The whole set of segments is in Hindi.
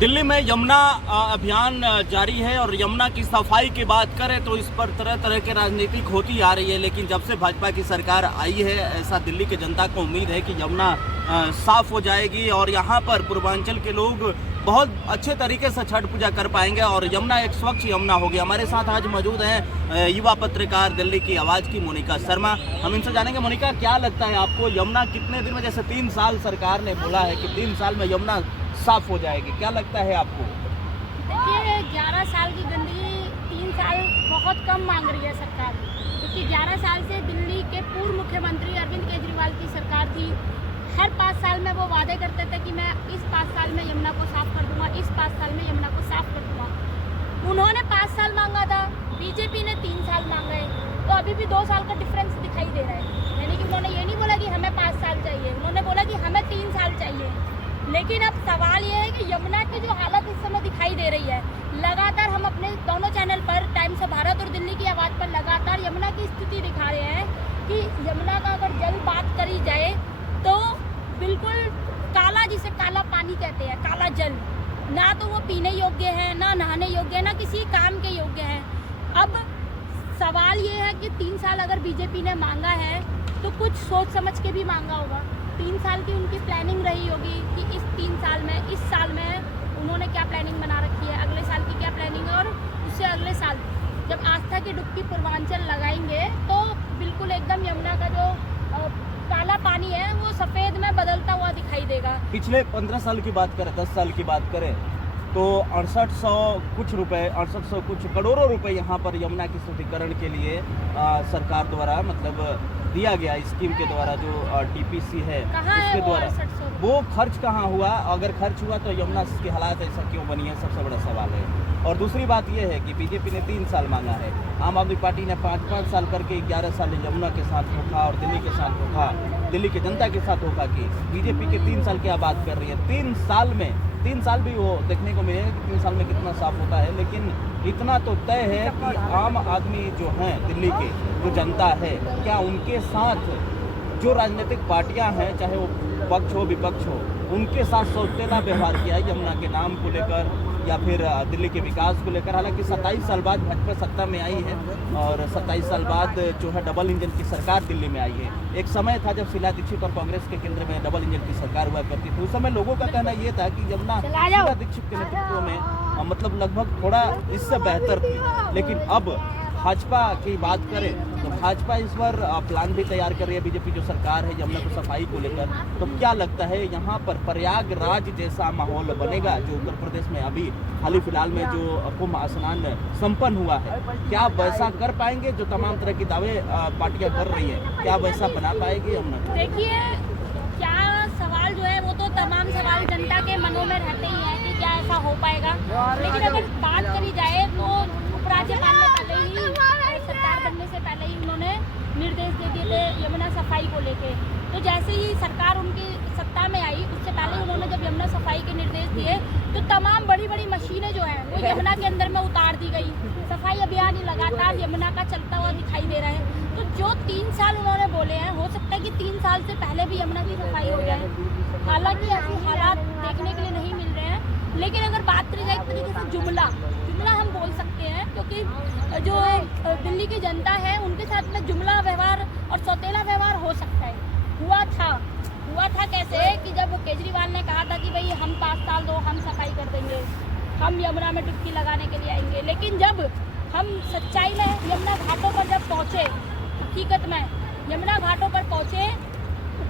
दिल्ली में यमुना अभियान जारी है और यमुना की सफाई की बात करें तो इस पर तरह तरह की राजनीतिक होती आ रही है, लेकिन जब से भाजपा की सरकार आई है ऐसा दिल्ली की जनता को उम्मीद है कि यमुना साफ हो जाएगी और यहाँ पर पूर्वांचल के लोग बहुत अच्छे तरीके से छठ पूजा कर पाएंगे और यमुना एक स्वच्छ यमुना होगी। हमारे साथ आज मौजूद हैं युवा पत्रकार दिल्ली की आवाज़ की मोनिका शर्मा। हम इनसे जानेंगे, मोनिका क्या लगता है आपको यमुना कितने दिन में, जैसे 3 साल सरकार ने बोला है कि 3 साल में यमुना साफ हो जाएगी, क्या लगता है आपको? देखिए 11 साल की गंदगी 3 साल बहुत कम मांग रही है सरकार, क्योंकि 11 साल से दिल्ली के पूर्व मुख्यमंत्री अरविंद केजरीवाल की सरकार थी। हर 5 साल में वो वादे करते थे कि मैं इस 5 साल में यमुना को साफ कर दूंगा, इस 5 साल में यमुना को साफ कर दूंगा। उन्होंने 5 साल मांगा था, बीजेपी ने 3 साल मांगे, तो अभी भी 2 साल का डिफरेंस दिखाई दे रहा है। यानी कि उन्होंने ये नहीं बोला कि हमें 5 साल चाहिए, उन्होंने बोला कि हमें 3 साल चाहिए। लेकिन अब सवाल ये है कि यमुना की जो हालत इस समय दिखाई दे रही है, लगातार हम अपने दोनों चैनल पर टाइम्स ऑफ भारत और दिल्ली की आवाज़ पर लगातार यमुना की स्थिति दिखा रहे हैं कि यमुना का अगर जल बात करी जाए तो बिल्कुल काला, जिसे काला पानी कहते हैं, काला जल, ना तो वो पीने योग्य है, ना नहाने योग्य है, ना किसी काम के योग्य है। अब सवाल ये है कि 3 साल अगर बीजेपी ने मांगा है तो कुछ सोच समझ के भी मांगा होगा। 3 साल की उनकी प्लानिंग रही होगी कि इस 3 साल में, इस साल में उन्होंने क्या प्लानिंग बना रखी है, अगले साल की क्या प्लानिंग है, और उससे अगले साल जब आस्था की डुबकी पूर्वांचल लगाएंगे तो बिल्कुल एकदम यमुना का जो काला पानी है वो सफ़ेद में बदलता हुआ दिखाई देगा। पिछले 15 साल की बात करें, 10 साल की बात करें तो 6800 कुछ रुपए, 6800 कुछ करोड़ों रुपए यहाँ पर यमुना की शुद्धिकरण के लिए सरकार द्वारा मतलब दिया गया, स्कीम के द्वारा जो टीपीसी है उसके द्वारा वो खर्च कहाँ हुआ? अगर खर्च हुआ तो यमुना की हालात ऐसा क्यों बनी है, सबसे बड़ा सवाल है। और दूसरी बात यह है कि बीजेपी ने 3 साल मांगा है, आम आदमी पार्टी ने 5-5 साल करके 11 साल यमुना के साथ धोखा और दिल्ली के साथ धोखा, दिल्ली की जनता के साथ धोखा की। बीजेपी के 3 साल क्या बात कर रही है? 3 साल में, 3 साल भी वो देखने को मिलेगा कि 3 साल में कितना साफ होता है, लेकिन इतना तो तय है कि आम आदमी जो हैं दिल्ली के, जो जनता है, क्या उनके साथ जो राजनीतिक पार्टियां हैं, चाहे वो पक्ष हो विपक्ष हो, उनके साथ सौतेला व्यवहार किया है यमुना के नाम को लेकर या फिर दिल्ली के विकास को लेकर। हालांकि 27 साल बाद भाजपा सत्ता में आई है और 27 साल बाद जो है डबल इंजन की सरकार दिल्ली में आई है। एक समय था जब शीला दीक्षित और कांग्रेस के केंद्र में डबल इंजन की सरकार हुआ करती थी। उस समय लोगों का कहना ये था कि यमुना शीला दीक्षित के नेतृत्व में मतलब लगभग थोड़ा इससे बेहतर थी, लेकिन अब भाजपा की बात करें तो भाजपा इस पर प्लान भी तैयार कर रही है, बीजेपी जो सरकार है यमुना को सफाई को लेकर। तो क्या लगता है यहाँ पर प्रयागराज जैसा माहौल बनेगा जो उत्तर प्रदेश में अभी हाल ही फिलहाल में जो कुंभ स्नान संपन्न हुआ है, क्या वैसा कर पाएंगे जो तमाम तरह की दावे पार्टियां कर रही है, क्या वैसा बना पाएगी यमुना? देखिए क्या सवाल जो है वो तो तमाम सवाल जनता के मनों में रहते ही हैं कि क्या ऐसा हो पाएगा। लेकिन अगर बात करी जाए तो उपराज्यपाल ने पहले ही, सरकार बनने से पहले ही उन्होंने निर्देश दे दिए थे यमुना सफाई को लेके। तो जैसे ही सरकार उनकी सत्ता में आई उससे पहले ही उन्होंने जब यमुना सफाई के निर्देश दिए तो तमाम बड़ी बड़ी मशीनें जो हैं वो यमुना के अंदर में उतार दी गई। सफाई अभियान लगातार यमुना का चलता हुआ दिखाई दे रहा है। तो जो 3 साल उन्होंने बोले हैं, हो सकता है कि 3 साल से पहले भी यमुना की सफाई हो जाए। हालांकि ऐसे हालात देखने के लिए नहीं मिल रहे हैं, लेकिन अगर बात करी जाए एक तरीके से जुमला हम बोल सकते हैं, क्योंकि जो दिल्ली की जनता है उनके साथ में जुमला व्यवहार और सौतेला व्यवहार हो सकता है। हुआ था कैसे कि जब केजरीवाल ने कहा था कि भाई हम 5 साल दो, हम सफाई कर देंगे, हम यमुना में डुबकी लगाने के लिए आएंगे। लेकिन जब हम सच्चाई में यमुना घाटों पर जब पहुँचे, हकीकत में यमुना घाटों पर पहुँचे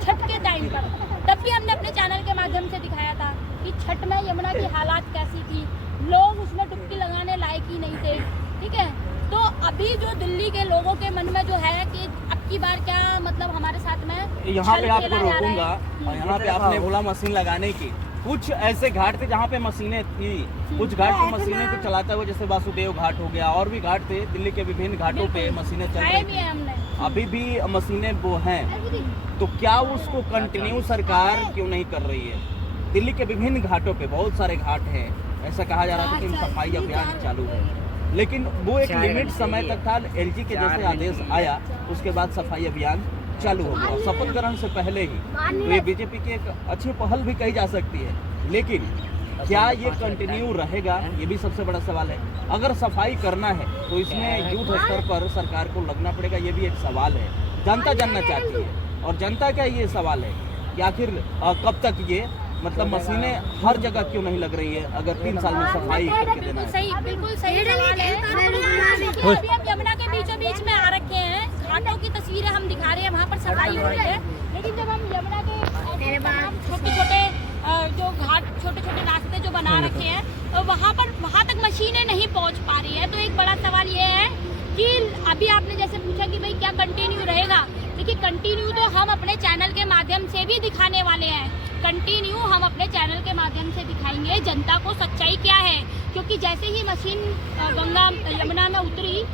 छठ के टाइम पर, तब भी हमने अपने चैनल के माध्यम से दिखाया था कि छठ में यमुना की हालात कैसी थी, लोग उसमें डुबकी लगाने लायक ही नहीं थे। ठीक है, तो अभी जो दिल्ली के लोगों के मन में जो है कि अब की बार क्या मतलब हमारे साथ में यहाँ पे आपको रोकूंगा। और यहाँ पे आपने बोला मशीन लगाने की, कुछ ऐसे घाट थे जहाँ पे मशीनें थी, कुछ घाट पे मशीनें को चलाता हुआ, जैसे वासुदेव घाट हो गया, और भी घाट थे दिल्ली के विभिन्न घाटों पे मशीनें चल रही थी, अभी भी मशीनें वो हैं। तो क्या उसको कंटिन्यू सरकार क्यों नहीं कर रही है? दिल्ली के विभिन्न घाटों पे बहुत सारे घाट हैं, ऐसा कहा जा रहा था कि सफाई अभियान चालू है, लेकिन वो एक लिमिट समय तक था। एलजी के जैसे आदेश आया उसके बाद सफाई अभियान चालू हो गया शपथ ग्रहण से पहले ही। तो ये बीजेपी की एक अच्छी पहल भी कही जा सकती है, लेकिन क्या ये कंटिन्यू रहेगा, ये भी सबसे बड़ा सवाल है। अगर सफाई करना है तो इसमें युद्ध स्तर पर सरकार को लगना पड़ेगा, ये भी एक सवाल है। जनता जानना चाहती है और जनता का ये सवाल है कि आखिर कब तक ये मतलब मशीनें हर जगह क्यों नहीं लग रही है, अगर 3 साल में सफाई करके देना है। बिल्कुल सही सवाल है। अभी हम यमुना के बीचों बीच में आ रखे हैं, घाटों की तस्वीरें हम दिखा रहे हैं, वहाँ पर सफाई हो रही है, लेकिन जब हम यमुना के छोटे छोटे जो घाट छोटे छोटे रास्ते जो बना रखे हैं तो वहाँ तक मशीनें नहीं पहुँच पा रही है। तो एक बड़ा सवाल ये है कि अभी आपने जैसे पूछा कि भाई क्या कंटिन्यू रहेगा, देखिए कंटिन्यू तो हम अपने चैनल के माध्यम से भी दिखाने वाले हैं। कंटिन्यू हम अपने चैनल के माध्यम से दिखाएंगे जनता को सच्चाई क्या है, क्योंकि जैसे ही मशीन गंगा यमुना में उतरी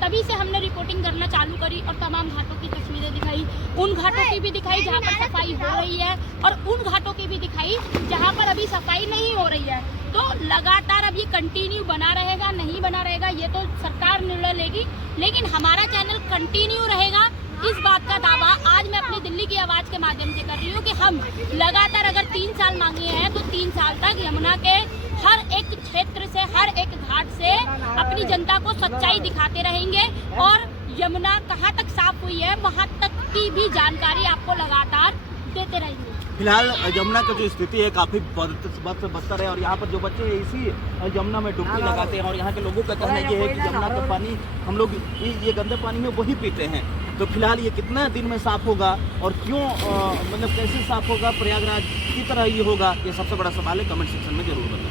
तभी से हमने रिपोर्टिंग करना चालू करी और तमाम घाटों की तस्वीरें दिखाई, उन घाटों की भी दिखाई जहाँ पर सफाई हो रही है और उन घाटों की भी दिखाई जहाँ पर अभी सफाई नहीं हो रही है। तो लगातार अब ये कंटिन्यू बना रहेगा नहीं बना रहेगा ये तो सरकार निर्णय लेगी, लेकिन हमारा चैनल कंटिन्यू रहेगा, इस बात का दावा आज मैं अपनी दिल्ली की आवाज के माध्यम से कर रही हूँ कि हम लगातार अगर 3 साल मांगे हैं तो 3 साल तक यमुना के हर एक क्षेत्र से हर एक घाट से अपनी जनता को सच्चाई दिखाते रहेंगे और यमुना कहाँ तक साफ हुई है वहाँ तक की भी जानकारी आपको लगातार देते रहेंगे। फिलहाल यमुना की जो स्थिति है काफ़ी बद से बदतर है और यहाँ पर जो बच्चे हैं इसी यमुना में डुबकी लगाते हैं और यहाँ के लोगों का कहना ये है कि यमुना का पानी हम लोग ये गंदे पानी में वही पीते हैं। तो फिलहाल ये कितना दिन में साफ होगा और क्यों मतलब कैसे साफ होगा, प्रयागराज की तरह ये होगा, ये सबसे बड़ा सवाल है। कमेंट सेक्शन में जरूर बताएं।